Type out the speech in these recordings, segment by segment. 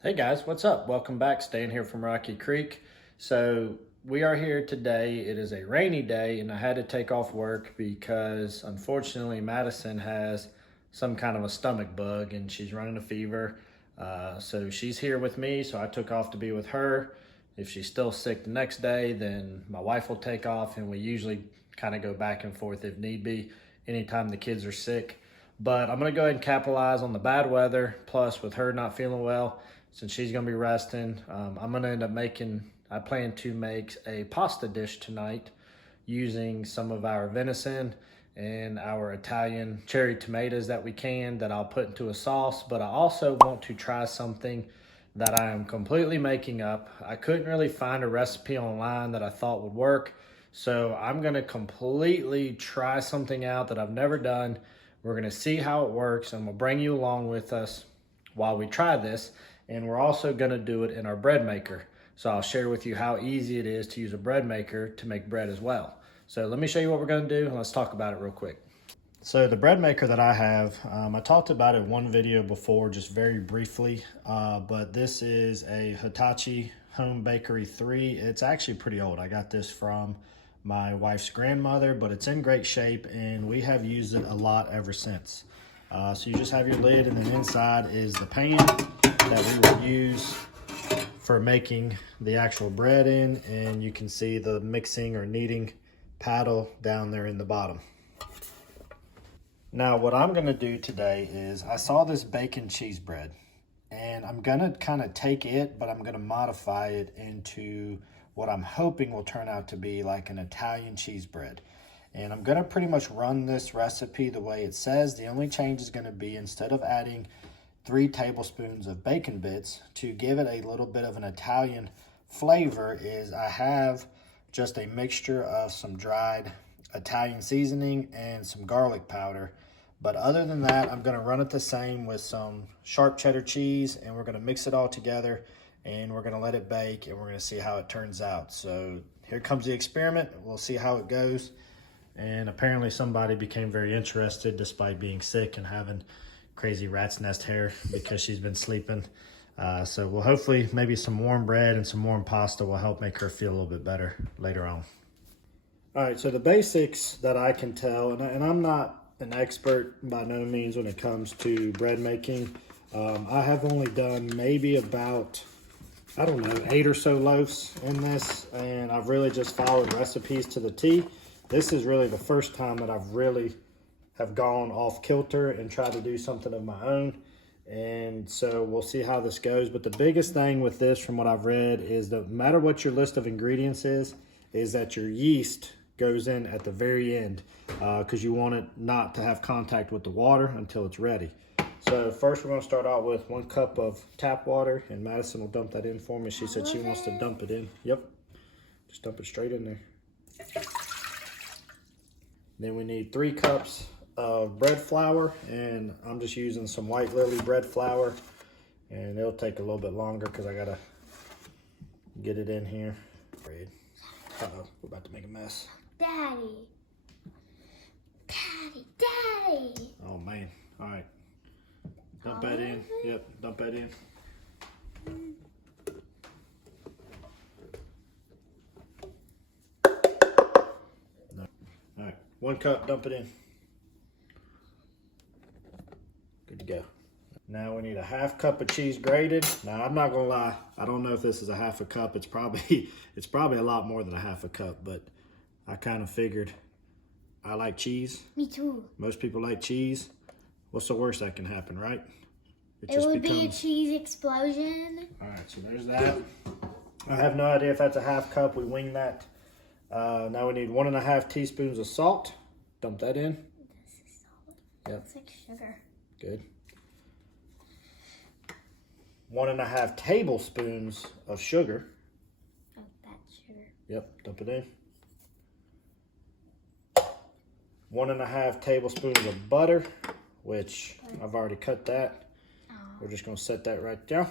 Hey guys, what's up? Welcome back. Stan here from Rocky Creek. So we are here today. It is a rainy day and I had to take off work because unfortunately Madison has some kind of a stomach bug and she's running a fever. So she's here with me, so I took off to be with her. If she's still sick the next day, then my wife will take off, and we usually kind of go back and forth if need be anytime the kids are sick. But I'm gonna go ahead and capitalize on the bad weather, plus with her not feeling well, since she's gonna be resting. I'm gonna end up I plan to make a pasta dish tonight using some of our venison and our Italian cherry tomatoes that we canned that I'll put into a sauce. But I also want to try something that I am completely making up. I couldn't really find a recipe online that I thought would work. So I'm gonna completely try something out that I've never done. We're gonna see how it works, and we'll bring you along with us while we try this. And we're also gonna do it in our bread maker. So I'll share with you how easy it is to use a bread maker to make bread as well. So let me show you what we're gonna do, and let's talk about it real quick. So the bread maker that I have, I talked about it in one video before, just very briefly, but this is a Hitachi Home Bakery 3. It's actually pretty old. I got this from my wife's grandmother, but it's in great shape and we have used it a lot ever since. So you just have your lid, and then inside is the pan that we will use for making the actual bread in, and you can see the mixing or kneading paddle down there in the bottom. Now what I'm gonna do today is, I saw this bacon cheese bread and I'm gonna kind of take it, but I'm gonna modify it into what I'm hoping will turn out to be like an Italian cheese bread. And I'm gonna pretty much run this recipe the way it says. The only change is gonna be, instead of adding 3 tablespoons of bacon bits to give it a little bit of an Italian flavor, is I have just a mixture of some dried Italian seasoning and some garlic powder. But other than that, I'm gonna run it the same with some sharp cheddar cheese, and we're gonna mix it all together and we're gonna let it bake, and we're gonna see how it turns out. So here comes the experiment. We'll see how it goes. And apparently somebody became very interested despite being sick and having crazy rat's nest hair because she's been sleeping. So we'll hopefully, maybe some warm bread and some warm pasta will help make her feel a little bit better later on. All right, so the basics that I can tell, and I'm not an expert by no means when it comes to bread making. I have only done maybe about, I don't know, 8 or so loaves in this, and I've really just followed recipes to the T. This is really the first time that I've really have gone off kilter and tried to do something of my own. And so we'll see how this goes. But the biggest thing with this, from what I've read, is that no matter what your list of ingredients is that your yeast goes in at the very end, because you want it not to have contact with the water until it's ready. So first we're going to start out with 1 cup of tap water, and Madison will dump that in for me. She said she wants to dump it in. Yep, just dump it straight in there. Then we need 3 cups of bread flour, and I'm just using some White Lily bread flour, and it'll take a little bit longer because I gotta get it in here. Uh-oh, we're about to make a mess. Daddy. Daddy. Oh man, all right. Dump that in, yep, dump that in. No. All right, 1 cup, dump it in. Good to go. Now we need a 1/2 cup of cheese grated. Now I'm not gonna lie, I don't know if this is a 1/2 cup. It's probably a lot more than a 1/2 cup, but I kind of figured I like cheese. Me too. Most people like cheese. What's the worst that can happen, right? It would be a cheese explosion. All right, so there's that. I have no idea if that's a 1/2 cup. We wing that. Now we need 1 1/2 teaspoons of salt. Dump that in. This is salt. Yep. Looks like sugar. Good. 1 1/2 tablespoons of sugar. Oh, that's sugar. Yep, dump it in. 1 1/2 tablespoons of butter, which I've already cut that. Oh. We're just gonna set that right there.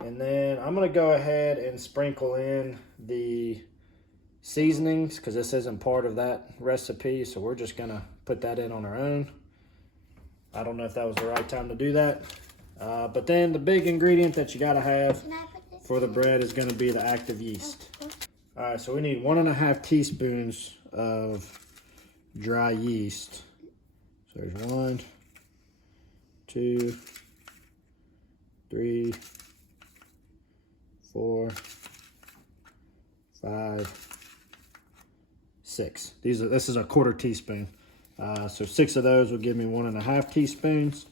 And then I'm gonna go ahead and sprinkle in the seasonings, because this isn't part of that recipe, so we're just gonna put that in on our own. I don't know if that was the right time to do that. But then the big ingredient that you gotta have Can I put this for the bread is gonna be the active yeast. All right, so we need 1.5 teaspoons of dry yeast. So there's 1, 2, 3, 4, 5, 6. This is a 1/4 teaspoon. So 6 of those will give me 1.5 teaspoons.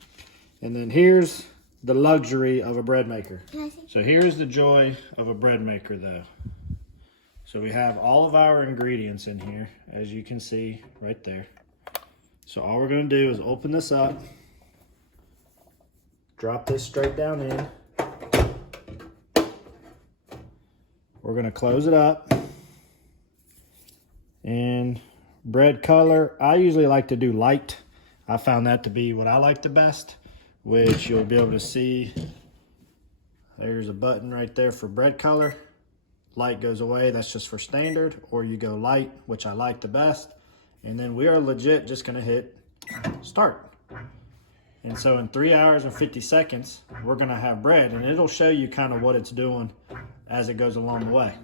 And then here's the luxury of a bread maker. So here's the joy of a bread maker though. So we have all of our ingredients in here, as you can see right there. So all we're gonna do is open this up, drop this straight down in. We're gonna close it up. And bread color, I usually like to do light. I found that to be what I like the best, which you'll be able to see. There's a button right there for bread color. Light goes away, that's just for standard, or you go light, which I like the best. And then we are legit just gonna hit start. And so in 3 hours and 50 seconds, we're gonna have bread, and it'll show you kind of what it's doing as it goes along the way.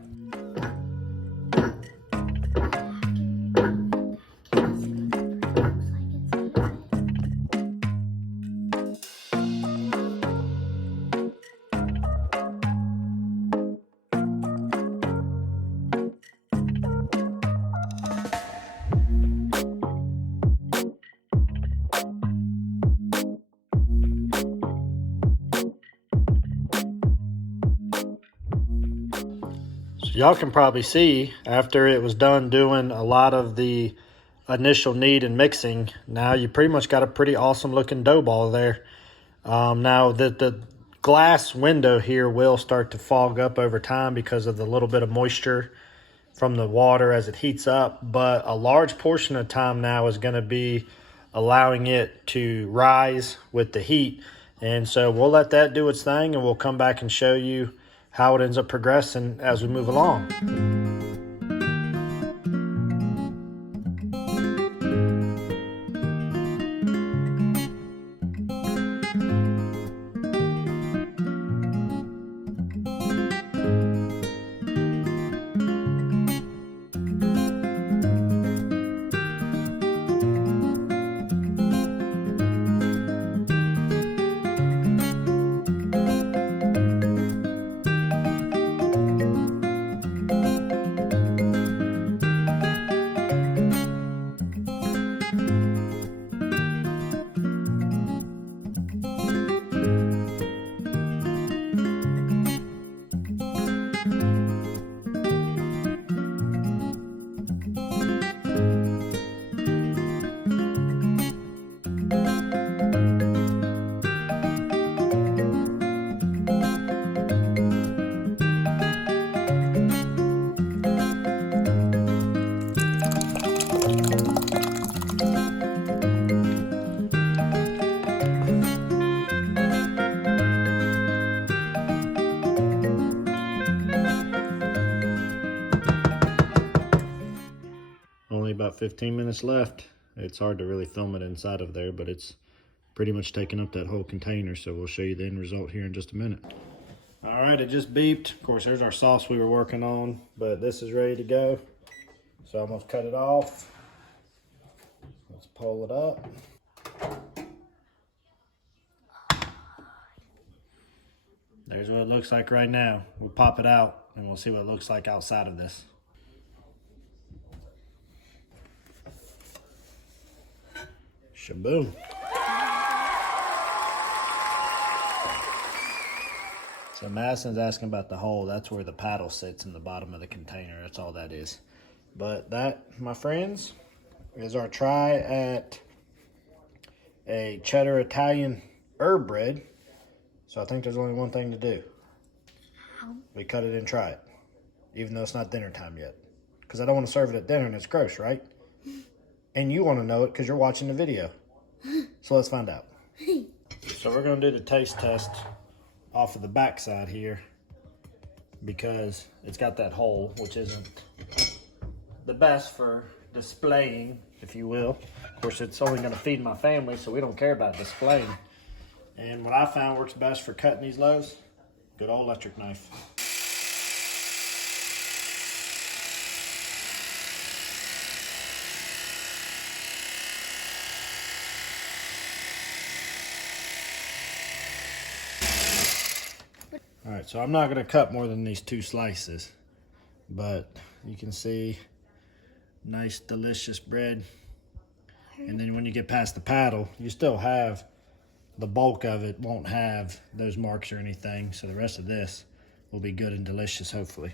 Y'all can probably see after it was done doing a lot of the initial knead and mixing, now you pretty much got a pretty awesome looking dough ball there. Now the glass window here will start to fog up over time because of the little bit of moisture from the water as it heats up, but a large portion of time now is going to be allowing it to rise with the heat. And so we'll let that do its thing, and we'll come back and show you how it ends up progressing as we move along. Only about 15 minutes left. It's hard to really film it inside of there, but it's pretty much taking up that whole container, so we'll show you the end result here in just a minute. All right, it just beeped. Of course, there's our sauce we were working on, but this is ready to go. So I'm gonna cut it off. Let's pull it up. There's what it looks like right now. We'll pop it out and we'll see what it looks like outside of this. Shaboom. So Madison's asking about the hole. That's where the paddle sits in the bottom of the container. That's all that is. But that, my friends, is our try at a cheddar Italian herb bread. So I think there's only one thing to do. We cut it and try it, even though it's not dinner time yet. Because I don't want to serve it at dinner and it's gross, right? And you want to know it because you're watching the video. So let's find out. So we're going to do the taste test off of the back side here because it's got that hole, which isn't the best for displaying, if you will. Of course, it's only going to feed my family, so we don't care about displaying. And what I found works best for cutting these loaves, good old electric knife. All right, so I'm not gonna cut more than these 2 slices, but you can see nice, delicious bread. And then when you get past the paddle, you still have the bulk of it won't have those marks or anything. So the rest of this will be good and delicious, hopefully.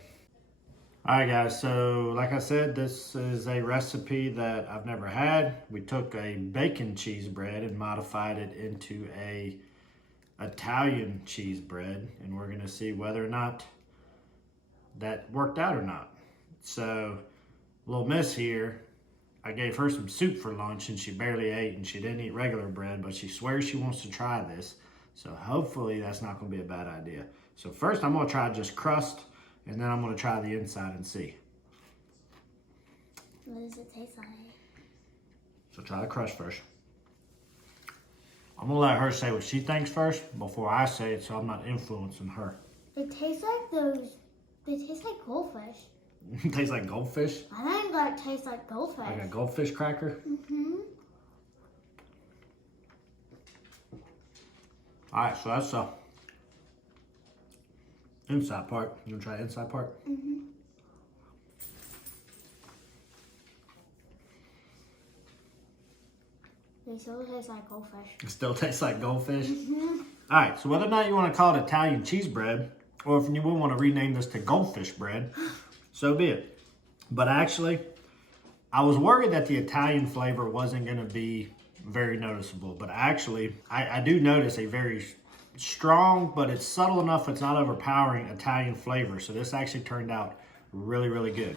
All right, guys, so like I said, this is a recipe that I've never had. We took a bacon cheese bread and modified it into a Italian cheese bread, and we're gonna see whether or not that worked out or not. So, little miss here, I gave her some soup for lunch and she barely ate, and she didn't eat regular bread, but she swears she wants to try this. So hopefully that's not gonna be a bad idea. So first I'm gonna try just crust, and then I'm gonna try the inside and see. What does it taste like? So try the crust first. I'm gonna let her say what she thinks first before I say it, so I'm not influencing her. It tastes like those, they taste like goldfish. It tastes like goldfish? I think that tastes like goldfish. Like a goldfish cracker? Mm-hmm. All right, so that's the inside part. You wanna try the inside part? Mm-hmm. They still taste like goldfish. It still tastes like goldfish? Mm-hmm. All right, so whether or not you want to call it Italian cheese bread, or if you would want to rename this to goldfish bread, so be it. But actually, I was worried that the Italian flavor wasn't going to be very noticeable. But actually, I do notice a very strong, but it's subtle enough it's not overpowering Italian flavor. So this actually turned out really, really good.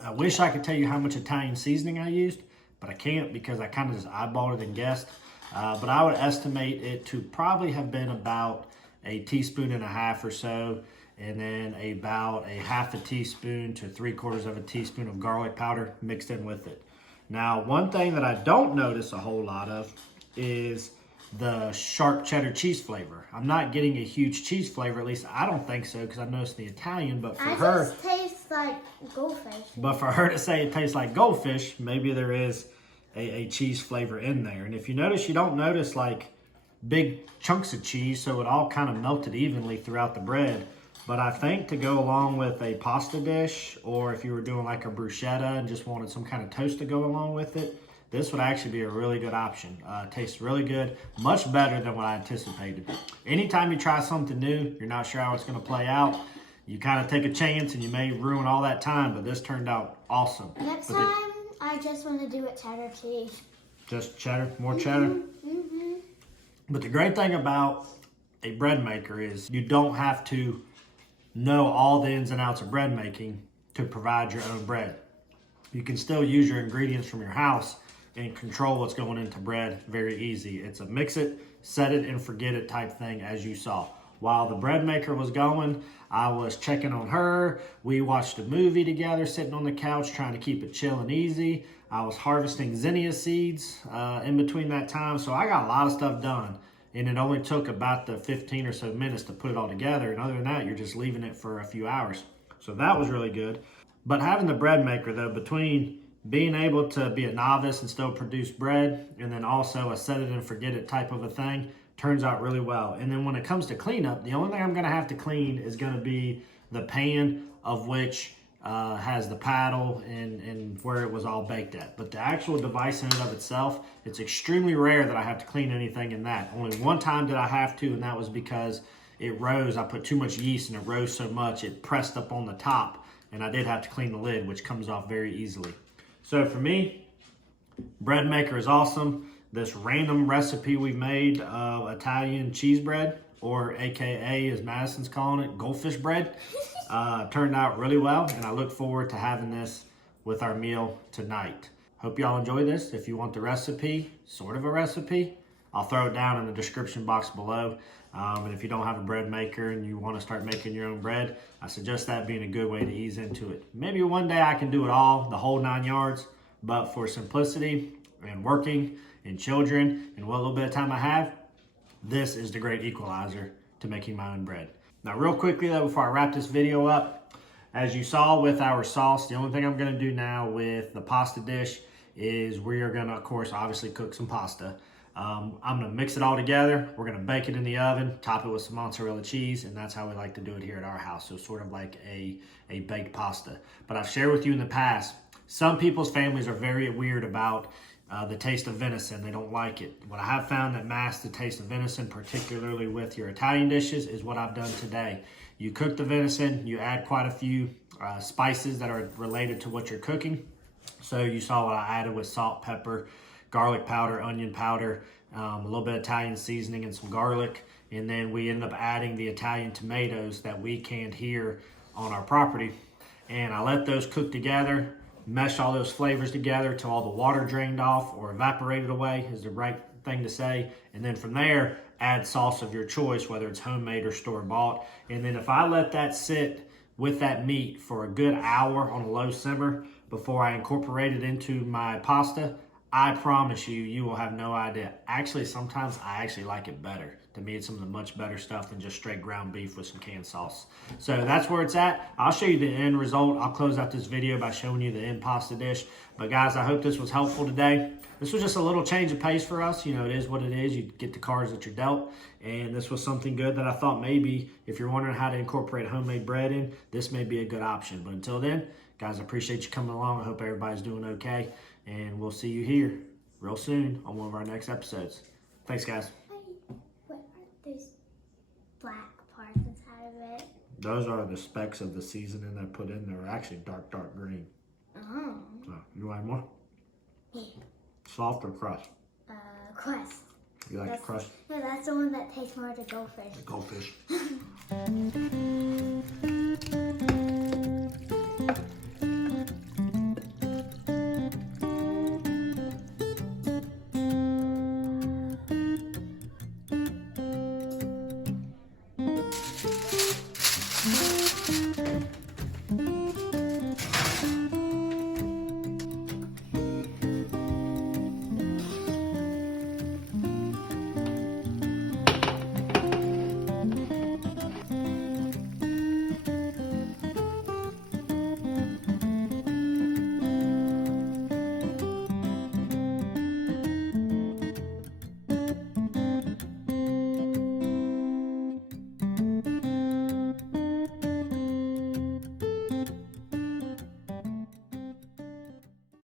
I wish I could tell you how much Italian seasoning I used, but I can't because I kind of just eyeballed it and guessed. But I would estimate it to probably have been about a teaspoon and a half or so, and then about a half a teaspoon to 3/4 of a teaspoon of garlic powder mixed in with it. Now, one thing that I don't notice a whole lot of is the sharp cheddar cheese flavor. I'm not getting a huge cheese flavor, at least I don't think so, because I've noticed the Italian, but for her... It tastes like goldfish. But for her to say it tastes like goldfish, maybe there is a cheese flavor in there. And if you notice, you don't notice like big chunks of cheese, so it all kind of melted evenly throughout the bread. But I think to go along with a pasta dish, or if you were doing like a bruschetta and just wanted some kind of toast to go along with it, this would actually be a really good option. Tastes really good, much better than what I anticipated. Anytime you try something new, you're not sure how it's gonna play out, you kind of take a chance and you may ruin all that time, but this turned out awesome. Next time, I just want to do it cheddar cheese. Just cheddar, more cheddar? Mm-hmm. But the great thing about a bread maker is you don't have to know all the ins and outs of bread making to provide your own bread. You can still use your ingredients from your house and control what's going into bread very easy. It's a mix it, set it, and forget it type thing, as you saw. While the bread maker was going, I was checking on her. We watched a movie together, sitting on the couch, trying to keep it chill and easy. I was harvesting zinnia seeds in between that time, so I got a lot of stuff done. And it only took about the 15 or so minutes to put it all together. And other than that, you're just leaving it for a few hours. So that was really good. But having the bread maker, though, between being able to be a novice and still produce bread, and then also a set it and forget it type of a thing, turns out really well. And then when it comes to cleanup, the only thing I'm gonna have to clean is gonna be the pan, of which has the paddle and where it was all baked at. But the actual device in and of itself, it's extremely rare that I have to clean anything in that. Only one time did I have to, and that was because it rose. I put too much yeast and it rose so much, it pressed up on the top, and I did have to clean the lid, which comes off very easily. So for me, bread maker is awesome. This random recipe we made of Italian cheese bread, or AKA, as Madison's calling it, goldfish bread, turned out really well, and I look forward to having this with our meal tonight. Hope y'all enjoy this. If you want the recipe, sort of a recipe, I'll throw it down in the description box below. And if you don't have a bread maker and you want to start making your own bread, I suggest that being a good way to ease into it. Maybe one day I can do it all, the whole 9 yards, but for simplicity and working and children and what little bit of time I have, this is the great equalizer to making my own bread. Now, real quickly though, before I wrap this video up, as you saw with our sauce, the only thing I'm gonna do now with the pasta dish is we are gonna, of course, obviously cook some pasta. I'm gonna mix it all together. We're gonna bake it in the oven, top it with some mozzarella cheese, and that's how we like to do it here at our house. So sort of like a baked pasta. But I've shared with you in the past, some people's families are very weird about the taste of venison. They don't like it. What I have found that masks the taste of venison, particularly with your Italian dishes, is what I've done today. You cook the venison, you add quite a few spices that are related to what you're cooking. So you saw what I added with salt, pepper, garlic powder, onion powder, a little bit of Italian seasoning and some garlic. And then we ended up adding the Italian tomatoes that we canned here on our property. And I let those cook together, mesh all those flavors together till all the water drained off or evaporated away is the right thing to say. And then from there, add sauce of your choice, whether it's homemade or store-bought. And then if I let that sit with that meat for a good hour on a low simmer before I incorporate it into my pasta, I promise you, you will have no idea. Actually, sometimes I actually like it better. To me, it's some of the much better stuff than just straight ground beef with some canned sauce. So that's where it's at. I'll show you the end result. I'll close out this video by showing you the end pasta dish. But guys, I hope this was helpful today. This was just a little change of pace for us. You know, it is what it is. You get the cards that you're dealt. And this was something good that I thought maybe if you're wondering how to incorporate homemade bread in, this may be a good option. But until then, guys, I appreciate you coming along. I hope everybody's doing okay. And we'll see you here real soon on one of our next episodes. Thanks, guys. What are those black parts inside of it? Those are the specks of the seasoning I put in. They're actually dark green. Oh. So, you want more? Yeah. Soft or crust? Crust. You like the crust? Yeah, that's the one that tastes more like a goldfish. The goldfish.